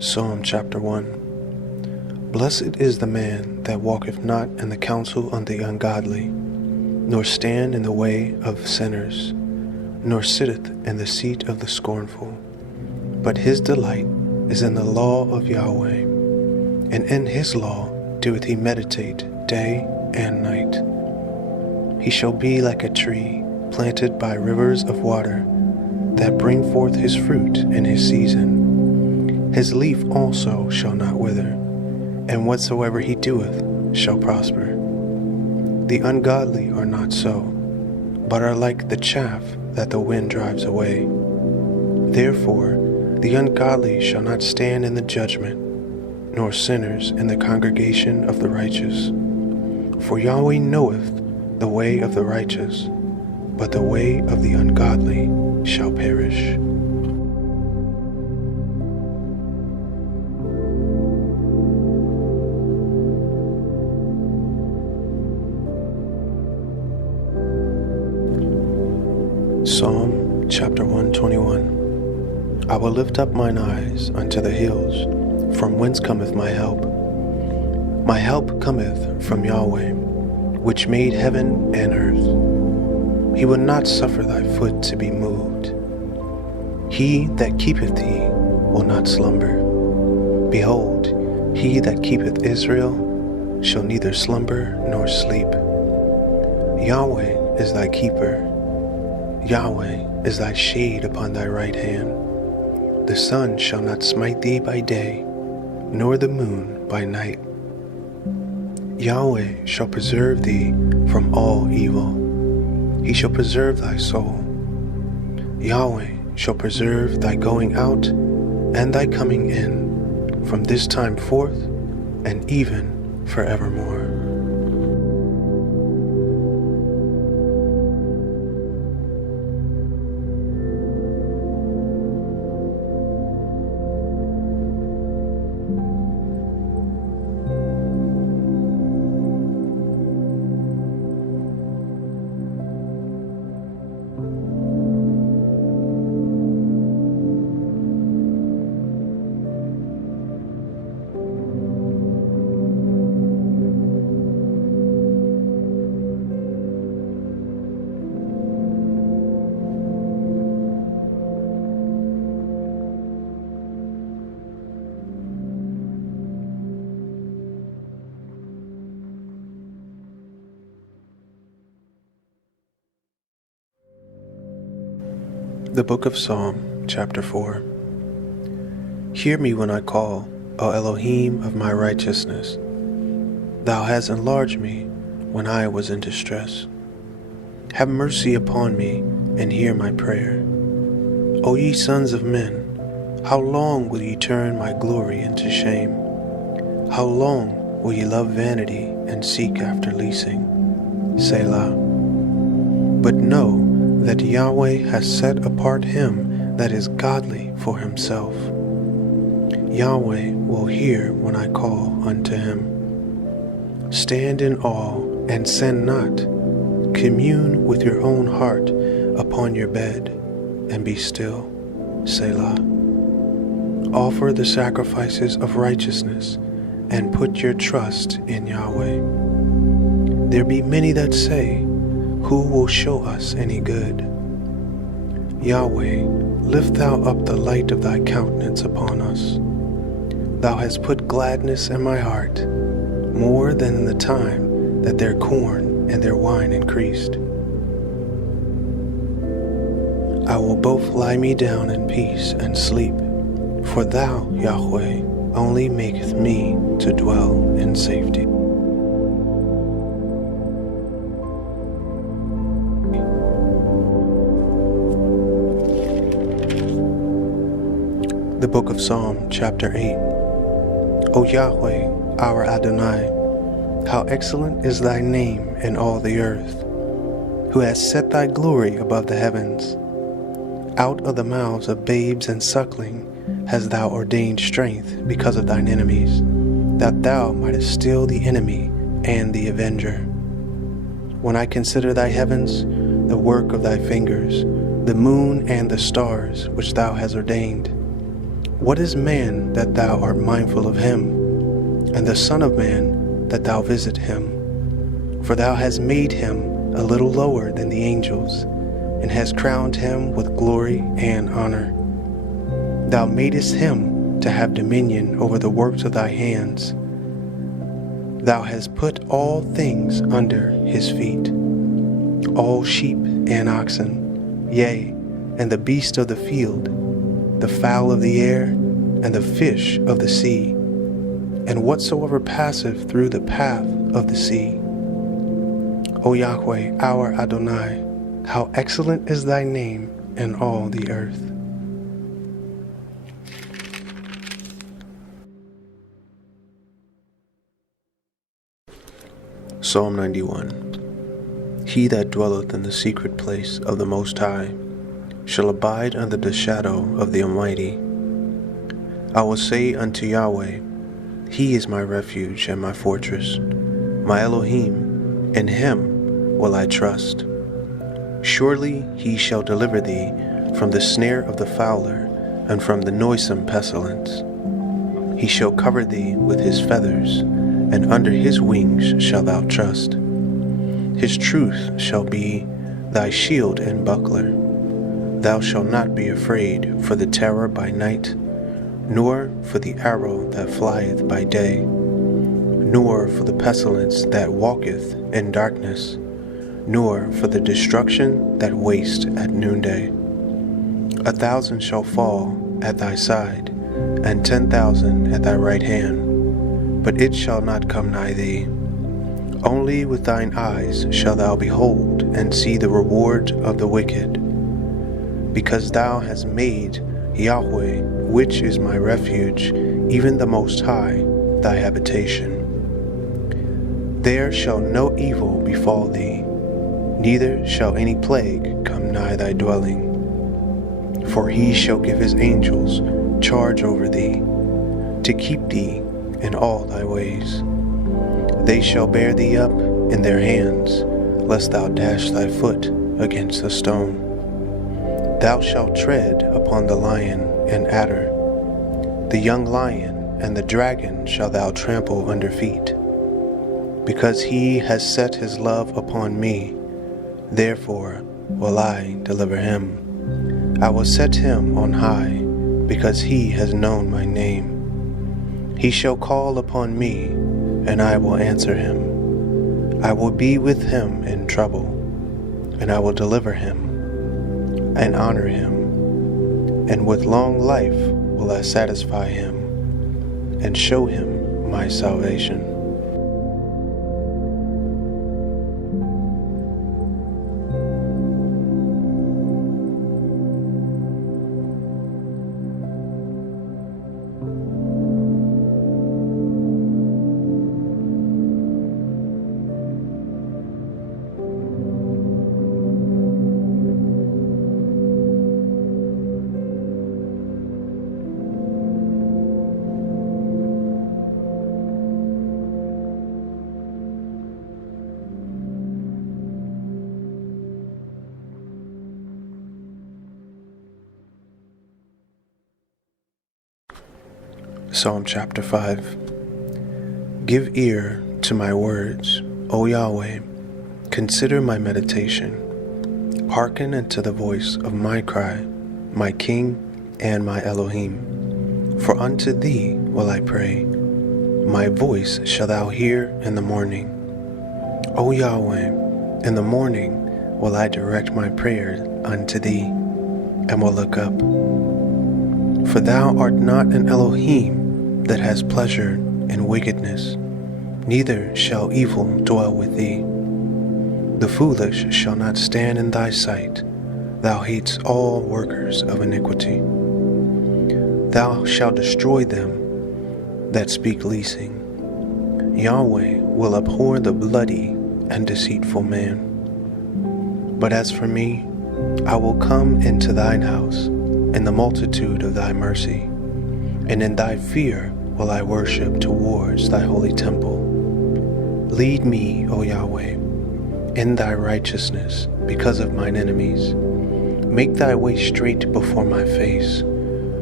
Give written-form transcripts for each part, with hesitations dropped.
Psalm chapter 1. Blessed is the man that walketh not in the counsel of the ungodly, nor stand in the way of sinners, nor sitteth in the seat of the scornful. But his delight is in the law of Yahweh, and in his law doeth he meditate day and night. He shall be like a tree planted by rivers of water, that bring forth his fruit in his season. His leaf also shall not wither, and whatsoever he doeth shall prosper. The ungodly are not so, but are like the chaff that the wind drives away. Therefore the ungodly shall not stand in the judgment, nor sinners in the congregation of the righteous. For Yahweh knoweth the way of the righteous, but the way of the ungodly shall perish. Psalm chapter 121. I will lift up mine eyes unto the hills, from whence cometh my help. My help cometh from Yahweh, which made heaven and earth. He will not suffer thy foot to be moved. He that keepeth thee will not slumber. Behold, he that keepeth Israel shall neither slumber nor sleep. Yahweh is thy keeper. Yahweh is thy shade upon thy right hand. The sun shall not smite thee by day, nor the moon by night. Yahweh shall preserve thee from all evil. He shall preserve thy soul. Yahweh shall preserve thy going out and thy coming in, from this time forth and even forevermore. The Book of Psalm, chapter 4. Hear me when I call, O Elohim of my righteousness. Thou hast enlarged me when I was in distress. Have mercy upon me and hear my prayer. O ye sons of men, how long will ye turn my glory into shame? How long will ye love vanity and seek after leasing? Selah. But know that Yahweh has set apart him that is godly for himself. Yahweh will hear when I call unto him. Stand in awe and sin not. Commune with your own heart upon your bed, and be still. Selah. Offer the sacrifices of righteousness, and put your trust in Yahweh. There be many that say, who will show us any good? Yahweh, lift thou up the light of thy countenance upon us. Thou hast put gladness in my heart, more than in the time that their corn and their wine increased. I will both lie me down in peace and sleep, for thou, Yahweh, only maketh me to dwell in safety. The Book of Psalm, chapter 8. O Yahweh, our Adonai, how excellent is thy name in all the earth, who has set thy glory above the heavens. Out of the mouths of babes and suckling hast thou ordained strength because of thine enemies, that thou mightest still the enemy and the avenger. When I consider thy heavens, the work of thy fingers, the moon and the stars which thou hast ordained, What is man that thou art mindful of him, and the Son of Man that thou visit him? For thou hast made him a little lower than the angels, and hast crowned him with glory and honor. Thou madest him to have dominion over the works of thy hands. Thou hast put all things under his feet, all sheep and oxen, yea, and the beasts of the field, the fowl of the air, and the fish of the sea, and whatsoever passeth through the path of the sea. O Yahweh, our Adonai, how excellent is thy name in all the earth. Psalm 91. He that dwelleth in the secret place of the Most High shall abide under the shadow of the Almighty. I will say unto Yahweh, He is my refuge and my fortress, my Elohim, in him will I trust. Surely he shall deliver thee from the snare of the fowler and from the noisome pestilence. He shall cover thee with his feathers, and under his wings shalt thou trust. His truth shall be thy shield and buckler. Thou shalt not be afraid for the terror by night, nor for the arrow that flieth by day, nor for the pestilence that walketh in darkness, nor for the destruction that wasteth at noonday. 1,000 shall fall at thy side, and 10,000 at thy right hand, but it shall not come nigh thee. Only with thine eyes shalt thou behold and see the reward of the wicked. Because thou hast made Yahweh, which is my refuge, even the Most High, thy habitation. There shall no evil befall thee, neither shall any plague come nigh thy dwelling. For he shall give his angels charge over thee, to keep thee in all thy ways. They shall bear thee up in their hands, lest thou dash thy foot against a stone. Thou shalt tread upon the lion and adder, the young lion and the dragon shalt thou trample under feet. Because he has set his love upon me, therefore will I deliver him. I will set him on high, because he has known my name. He shall call upon me, and I will answer him. I will be with him in trouble, and I will deliver him and honor him. And with long life will I satisfy him and show him my salvation. Psalm chapter 5. Give ear to my words, O Yahweh, consider my meditation. Hearken unto the voice of my cry, my King and my Elohim. For unto thee will I pray. My voice shalt thou hear in the morning. O Yahweh, in the morning will I direct my prayer unto thee, and will look up. For thou art not an Elohim that has pleasure in wickedness, neither shall evil dwell with thee. The foolish shall not stand in thy sight. Thou hatest all workers of iniquity. Thou shalt destroy them that speak leasing. Yahweh will abhor the bloody and deceitful man. But as for me, I will come into thine house in the multitude of thy mercy, and in thy fear will I worship towards thy holy temple. Lead me, O Yahweh, in thy righteousness because of mine enemies. Make thy way straight before my face.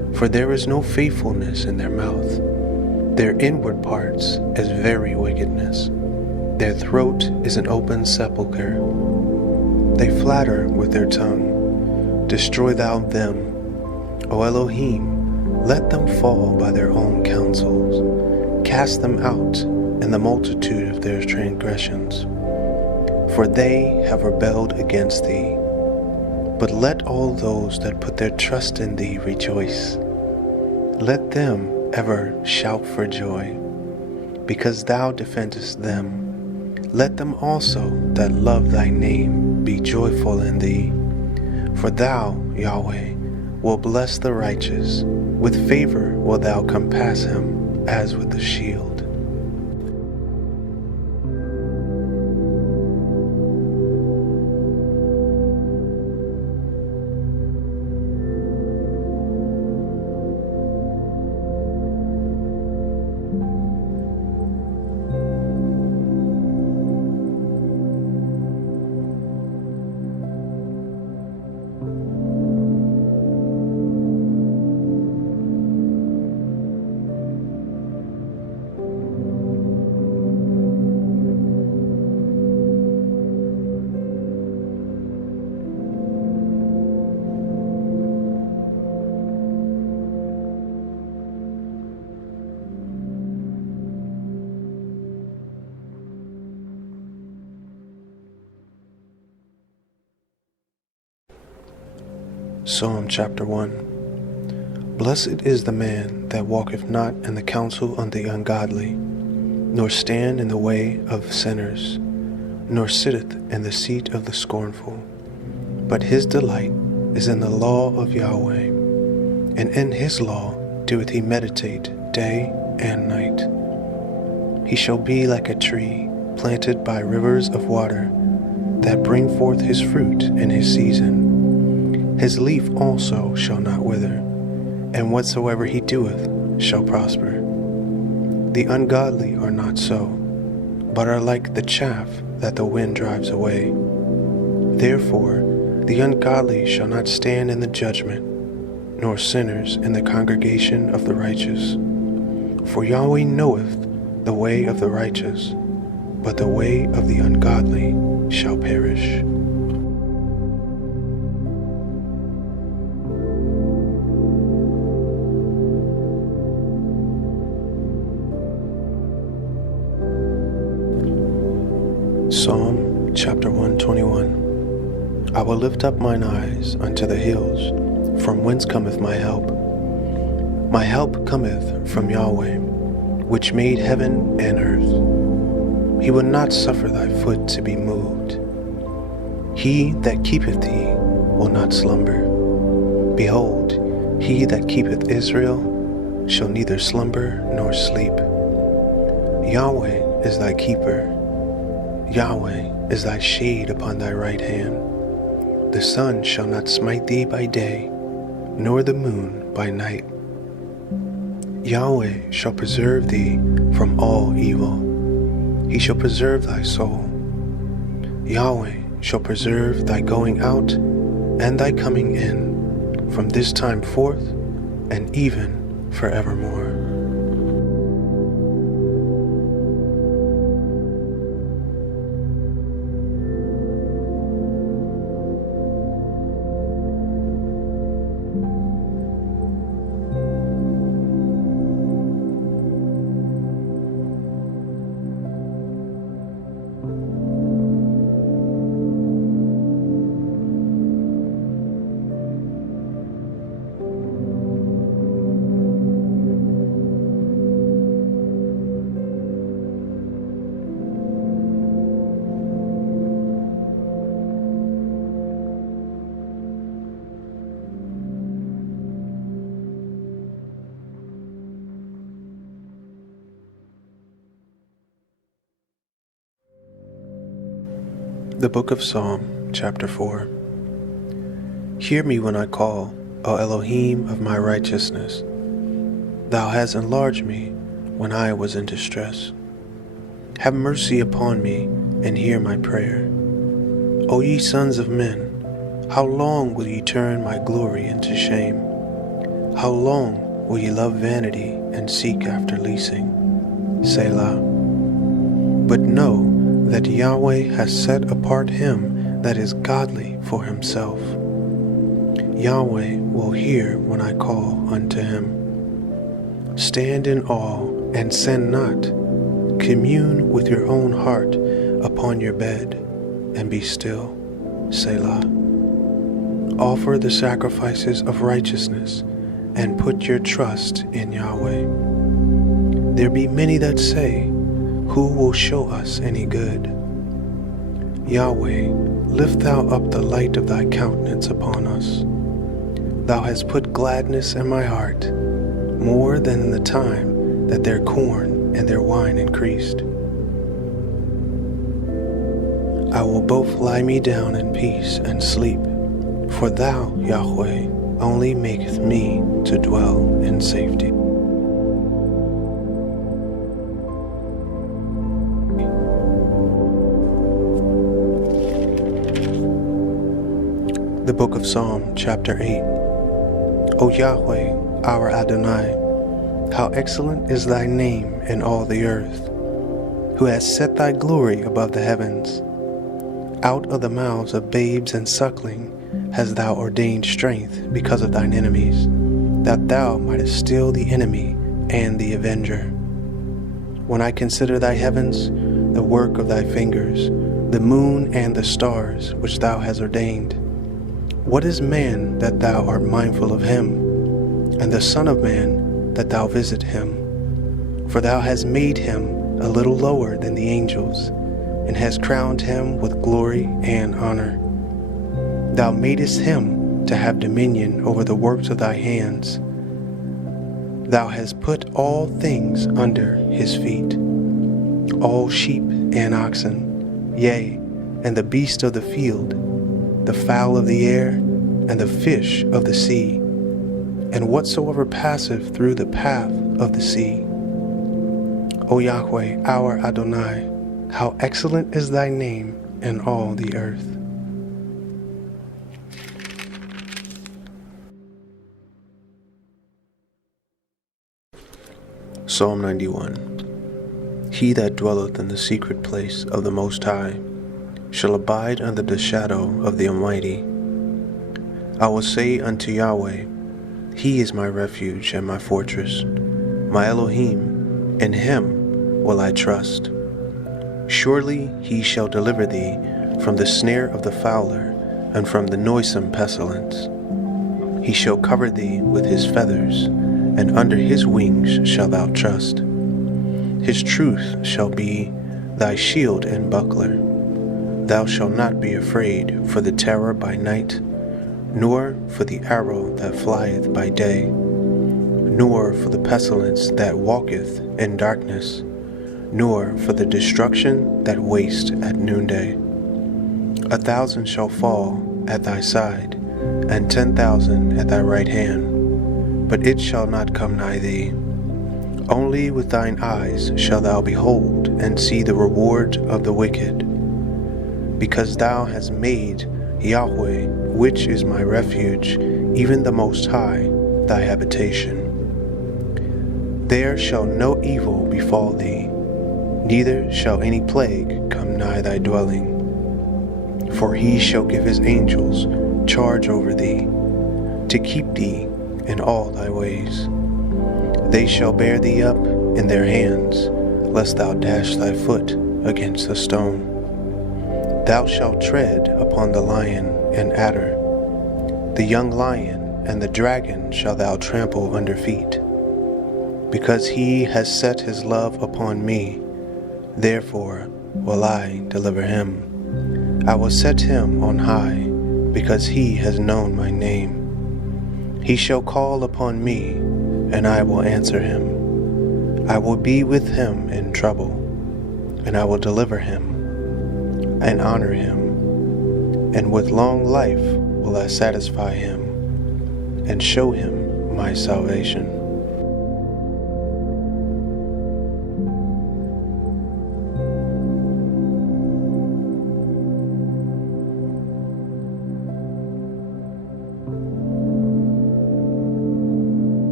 for there is no faithfulness in their mouth. Their inward parts is very wickedness. Their throat is an open sepulchre. They flatter with their tongue. Destroy thou them, O Elohim, let them fall by their own counsels. Cast them out in the multitude of their transgressions. For they have rebelled against thee. But let all those that put their trust in thee rejoice. Let them ever shout for joy, because thou defendest them. Let them also that love thy name be joyful in thee. For thou, Yahweh, will bless the righteous. With favor wilt thou compass him as with a shield. Psalm chapter 1. Blessed is the man that walketh not in the counsel of the ungodly, nor stand in the way of sinners, nor sitteth in the seat of the scornful. But his delight is in the law of Yahweh, and in his law doeth he meditate day and night. He shall be like a tree planted by rivers of water, that bring forth his fruit in his season. His leaf also shall not wither, and whatsoever he doeth shall prosper. The ungodly are not so, but are like the chaff that the wind drives away. Therefore the ungodly shall not stand in the judgment, nor sinners in the congregation of the righteous. For Yahweh knoweth the way of the righteous, but the way of the ungodly shall perish. Psalm chapter 121. I will lift up mine eyes unto the hills, from whence cometh my help. My help cometh from Yahweh, which made heaven and earth. He will not suffer thy foot to be moved. He that keepeth thee will not slumber. Behold, he that keepeth Israel shall neither slumber nor sleep. Yahweh is thy keeper. Yahweh is thy shade upon thy right hand. The sun shall not smite thee by day, nor the moon by night. Yahweh shall preserve thee from all evil. He shall preserve thy soul. Yahweh shall preserve thy going out and thy coming in, from this time forth and even forevermore. The Book of Psalm, chapter 4. Hear me when I call, O Elohim of my righteousness. Thou hast enlarged me when I was in distress. Have mercy upon me and hear my prayer. O ye sons of men, how long will ye turn my glory into shame? How long will ye love vanity and seek after leasing? Selah. But know that Yahweh has set apart him that is godly for himself. Yahweh will hear when I call unto him. Stand in awe and sin not. Commune with your own heart upon your bed, and be still. Selah. Offer the sacrifices of righteousness, and put your trust in Yahweh. There be many that say, who will show us any good? Yahweh, lift thou up the light of thy countenance upon us. Thou hast put gladness in my heart, more than in the time that their corn and their wine increased. I will both lie me down in peace and sleep, for thou, Yahweh, only maketh me to dwell in safety. The Book of Psalm, chapter 8. O Yahweh, our Adonai, how excellent is thy name in all the earth, who has set thy glory above the heavens. Out of the mouths of babes and suckling hast thou ordained strength because of thine enemies, that thou mightest still the enemy and the avenger. When I consider thy heavens, the work of thy fingers, the moon and the stars which thou hast ordained, what is man that thou art mindful of him, and the Son of Man that thou visit him? For thou hast made him a little lower than the angels, and hast crowned him with glory and honor. Thou madest him to have dominion over the works of thy hands. Thou hast put all things under his feet, all sheep and oxen, yea, and the beasts of the field, the fowl of the air, and the fish of the sea, and whatsoever passeth through the path of the sea. O Yahweh, our Adonai, how excellent is thy name in all the earth. Psalm 91. He that dwelleth in the secret place of the Most High shall abide under the shadow of the Almighty. I will say unto Yahweh, He is my refuge and my fortress, my Elohim, in him will I trust. Surely he shall deliver thee from the snare of the fowler and from the noisome pestilence. He shall cover thee with his feathers, and under his wings shalt thou trust. His truth shall be thy shield and buckler. Thou shalt not be afraid for the terror by night, nor for the arrow that flieth by day, nor for the pestilence that walketh in darkness, nor for the destruction that wasteth at noonday. 1,000 shall fall at thy side, and 10,000 at thy right hand, but it shall not come nigh thee. Only with thine eyes shalt thou behold and see the reward of the wicked. Because thou hast made Yahweh, which is my refuge, even the Most High, thy habitation. There shall no evil befall thee, neither shall any plague come nigh thy dwelling. For he shall give his angels charge over thee, to keep thee in all thy ways. They shall bear thee up in their hands, lest thou dash thy foot against a stone. Thou shalt tread upon the lion and adder, the young lion and the dragon shalt thou trample under feet. Because he has set his love upon me, therefore will I deliver him. I will set him on high, because he has known my name. He shall call upon me, and I will answer him. I will be with him in trouble, and I will deliver him and honor him. And with long life will I satisfy him, and show him my salvation.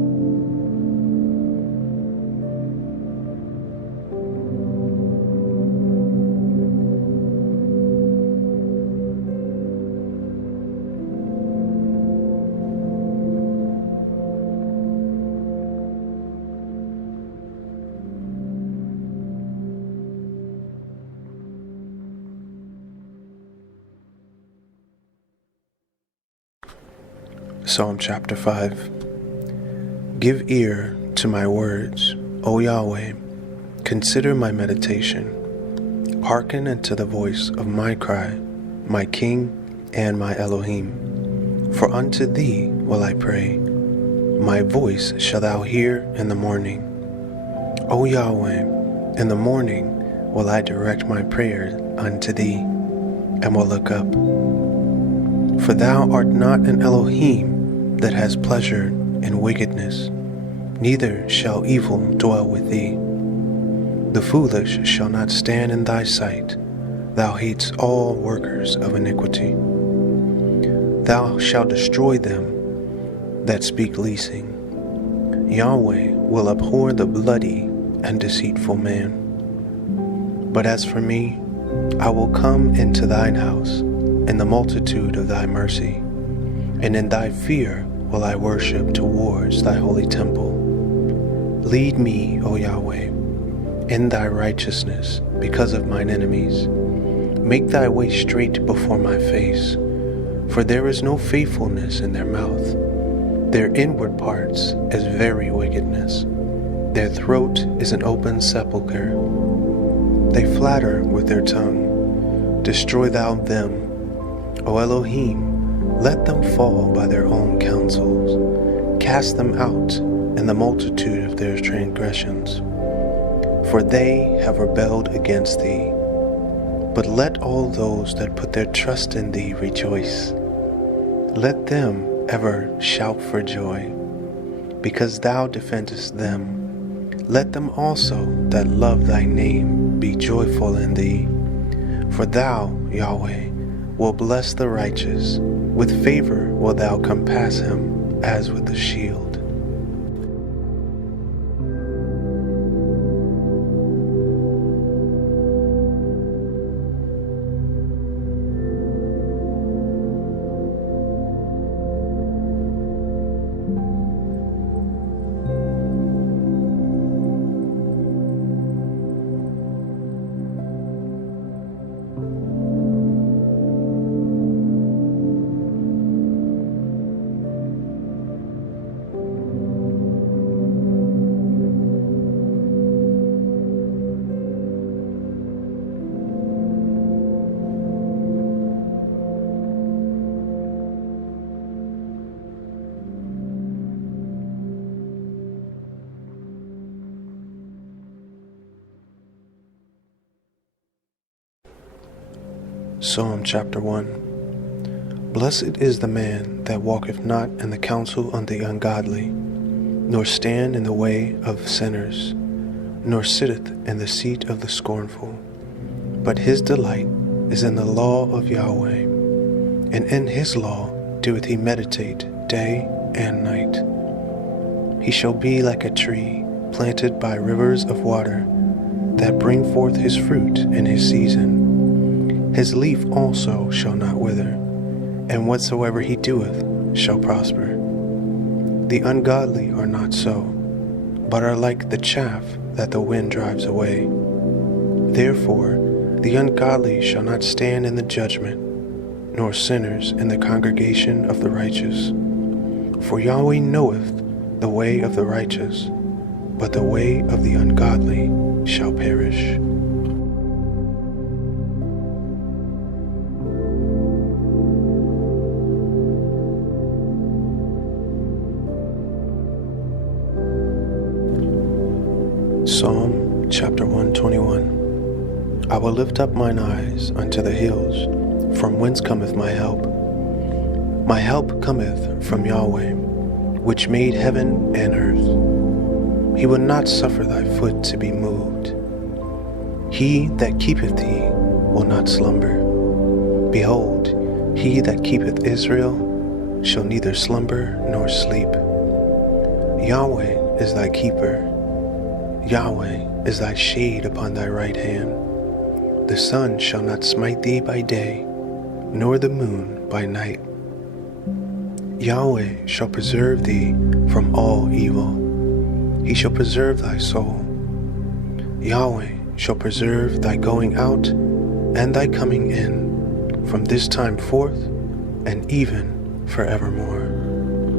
Psalm chapter 5. Give ear to my words, O Yahweh. Consider my meditation. Hearken unto the voice of my cry, my King and my Elohim. For unto thee will I pray. My voice shalt thou hear in the morning. O Yahweh, in the morning will I direct my prayer unto thee, and will look up. For thou art not an Elohim that has pleasure in wickedness, neither shall evil dwell with thee. The foolish shall not stand in thy sight. Thou hatest all workers of iniquity. Thou shalt destroy them that speak leasing. Yahweh will abhor the bloody and deceitful man. But as for me, I will come into thine house in the multitude of thy mercy, and in thy fear will I worship towards thy holy temple. Lead me, O Yahweh, in thy righteousness because of mine enemies. Make thy way straight before my face, for there is no faithfulness in their mouth. Their inward parts is very wickedness. Their throat is an open sepulchre. They flatter with their tongue. Destroy thou them, O Elohim. Let them fall by their own counsels. Cast them out in the multitude of their transgressions. For they have rebelled against thee. But let all those that put their trust in thee rejoice. Let them ever shout for joy, because thou defendest them. Let them also that love thy name be joyful in thee. For thou, Yahweh, will bless the righteous. With favor wilt thou compass him as with a shield. Psalm chapter 1. Blessed is the man that walketh not in the counsel of the ungodly, nor stand in the way of sinners, nor sitteth in the seat of the scornful. But his delight is in the law of Yahweh, and in his law doeth he meditate day and night. He shall be like a tree planted by rivers of water, that bring forth his fruit in his season. His leaf also shall not wither, and whatsoever he doeth shall prosper. The ungodly are not so, but are like the chaff that the wind drives away. Therefore the ungodly shall not stand in the judgment, nor sinners in the congregation of the righteous. For Yahweh knoweth the way of the righteous, but the way of the ungodly shall perish. Psalm chapter 121. I will lift up mine eyes unto the hills, from whence cometh my help. My help cometh from Yahweh, which made heaven and earth. He will not suffer thy foot to be moved. He that keepeth thee will not slumber. Behold, he that keepeth Israel shall neither slumber nor sleep. Yahweh is thy keeper. Yahweh is thy shade upon thy right hand. The sun shall not smite thee by day, nor the moon by night. Yahweh shall preserve thee from all evil. He shall preserve thy soul. Yahweh shall preserve thy going out and thy coming in, from this time forth and even forevermore.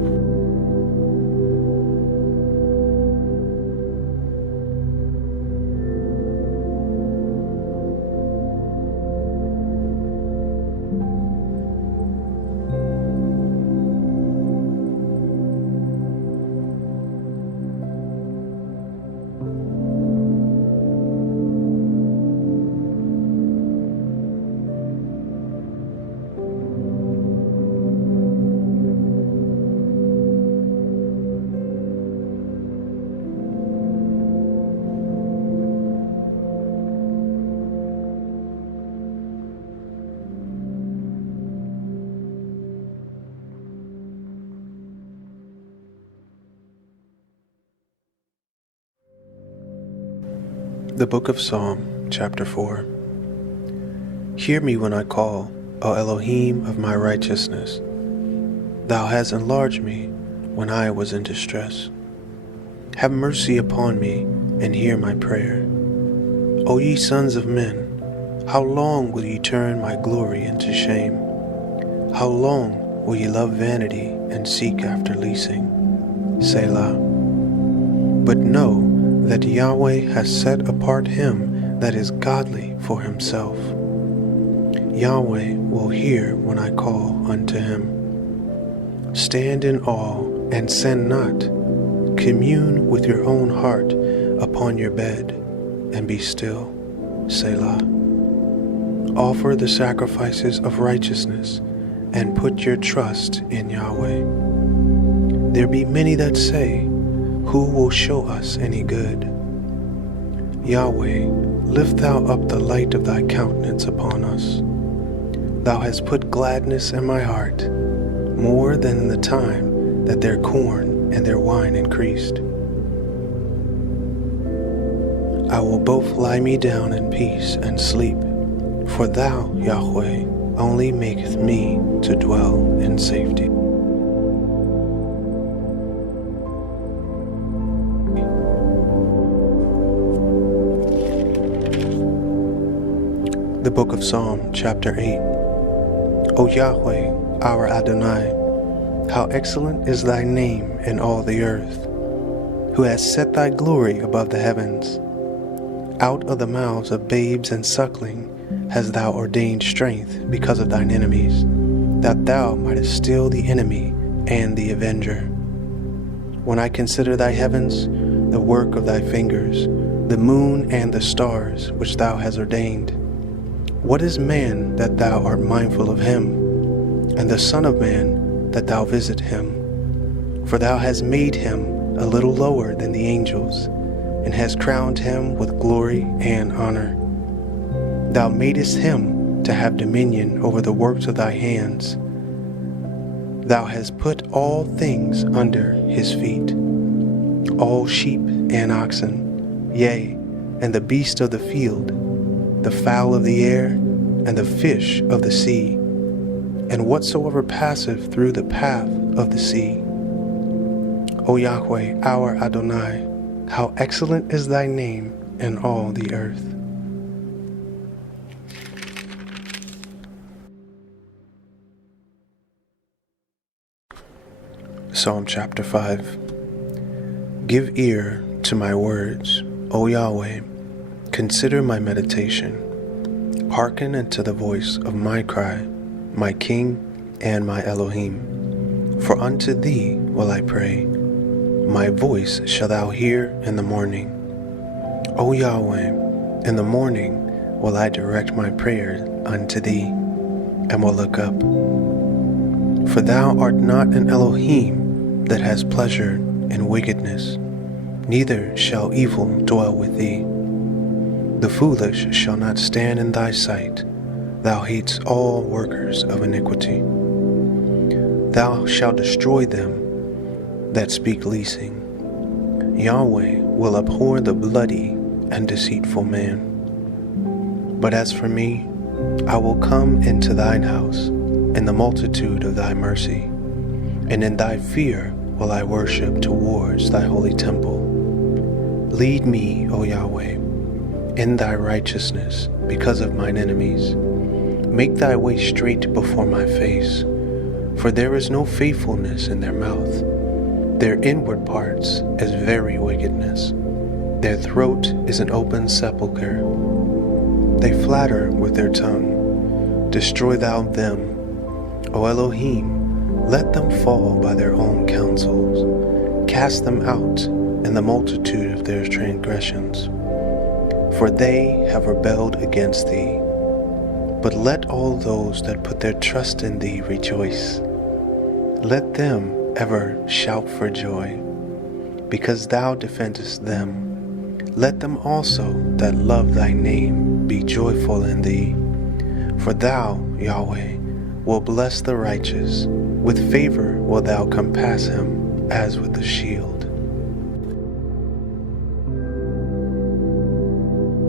The Book of Psalm, chapter 4. Hear me when I call, O Elohim of my righteousness. Thou hast enlarged me when I was in distress. Have mercy upon me and hear my prayer. O ye sons of men, how long will ye turn my glory into shame? How long will ye love vanity and seek after leasing? Selah. But know that Yahweh has set apart him that is godly for himself. Yahweh will hear when I call unto him. Stand in awe and sin not. Commune with your own heart upon your bed, and be still. Selah. Offer the sacrifices of righteousness, and put your trust in Yahweh. There be many that say, who will show us any good? Yahweh, lift thou up the light of thy countenance upon us. Thou hast put gladness in my heart, more than in the time that their corn and their wine increased. I will both lie me down in peace and sleep, for thou, Yahweh, only maketh me to dwell in safety. The Book of Psalm, chapter 8. O Yahweh, our Adonai, how excellent is thy name in all the earth, who has set thy glory above the heavens. Out of the mouths of babes and suckling hast thou ordained strength because of thine enemies, that thou mightest still the enemy and the avenger. When I consider thy heavens, the work of thy fingers, the moon and the stars which thou hast ordained, what is man that thou art mindful of him, and the Son of Man that thou visit him? For thou hast made him a little lower than the angels, and hast crowned him with glory and honor. Thou madest him to have dominion over the works of thy hands. Thou hast put all things under his feet, all sheep and oxen, yea, and the beast of the field, the fowl of the air, and the fish of the sea, and whatsoever passeth through the path of the sea. O Yahweh, our Adonai, how excellent is thy name in all the earth. Psalm chapter 5. Give ear to my words, O Yahweh. Consider my meditation. Hearken unto the voice of my cry, my King and my Elohim. For unto thee will I pray. My voice shalt thou hear in the morning. O Yahweh, in the morning will I direct my prayer unto thee, and will look up. For thou art not an Elohim that has pleasure in wickedness, neither shall evil dwell with thee. The foolish shall not stand in thy sight. Thou hatest all workers of iniquity. Thou shalt destroy them that speak leasing. Yahweh will abhor the bloody and deceitful man. But as for me, I will come into thine house in the multitude of thy mercy, and in thy fear will I worship towards thy holy temple. Lead me, O Yahweh, in thy righteousness because of mine enemies. Make thy way straight before my face, for there is no faithfulness in their mouth. Their inward parts is very wickedness. Their throat is an open sepulchre. They flatter with their tongue. Destroy thou them, O Elohim. Let them fall by their own counsels. Cast them out in the multitude of their transgressions. For they have rebelled against thee. But let all those that put their trust in thee rejoice. Let them ever shout for joy, because thou defendest them. Let them also that love thy name be joyful in thee. For thou, Yahweh, will bless the righteous. With favor wilt thou compass him as with a shield.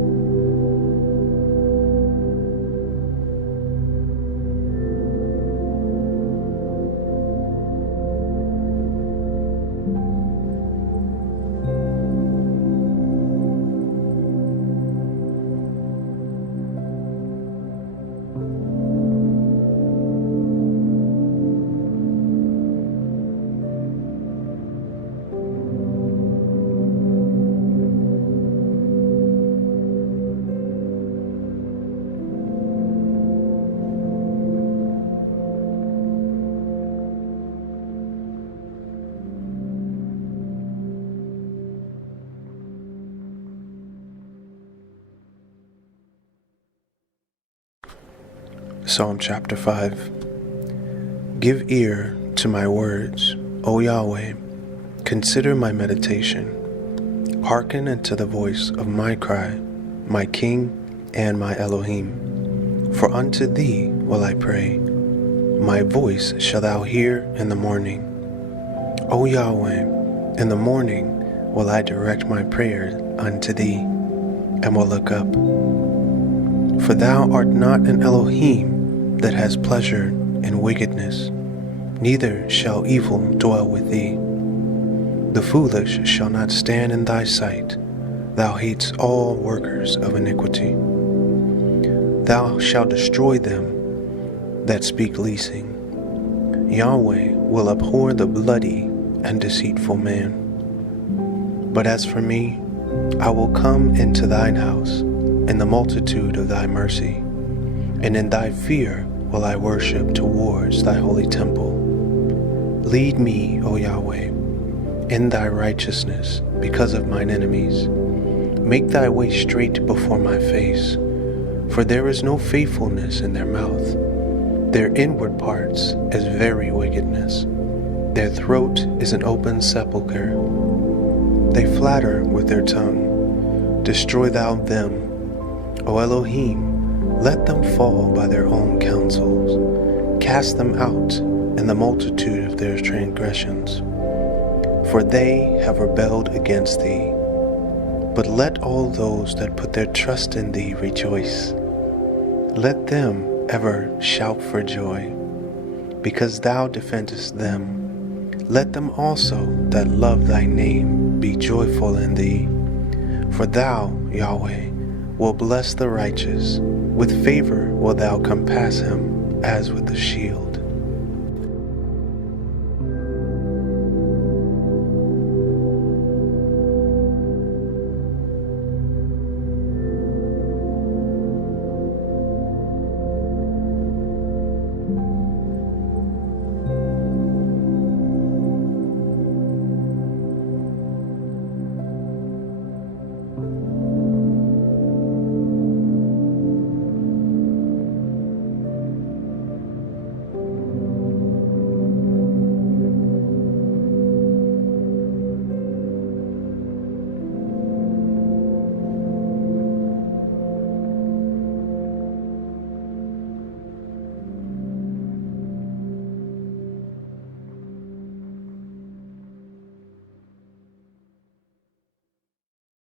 Psalm chapter 5. Give ear to my words, O Yahweh. Consider my meditation. Hearken unto the voice of my cry, my King and my Elohim. For unto thee will I pray. My voice shalt thou hear in the morning. O Yahweh, in the morning will I direct my prayers unto thee, and will look up. For thou art not an Elohim that has pleasure in wickedness, neither shall evil dwell with thee. The foolish shall not stand in thy sight. Thou hatest all workers of iniquity. Thou shalt destroy them that speak leasing. Yahweh will abhor the bloody and deceitful man. But as for me, I will come into thine house in the multitude of thy mercy, and in thy fear will I worship towards thy holy temple. Lead me, O Yahweh, in thy righteousness because of mine enemies. Make thy way straight before my face, for there is no faithfulness in their mouth. Their inward parts is very wickedness. Their throat is an open sepulchre. They flatter with their tongue. Destroy thou them, O Elohim, let them fall by their own counsels. Cast them out in the multitude of their transgressions. For they have rebelled against thee. But let all those that put their trust in thee rejoice. Let them ever shout for joy, because thou defendest them. Let them also that love thy name be joyful in thee. For thou, Yahweh, will bless the righteous. With favor wilt thou compass him as with a shield.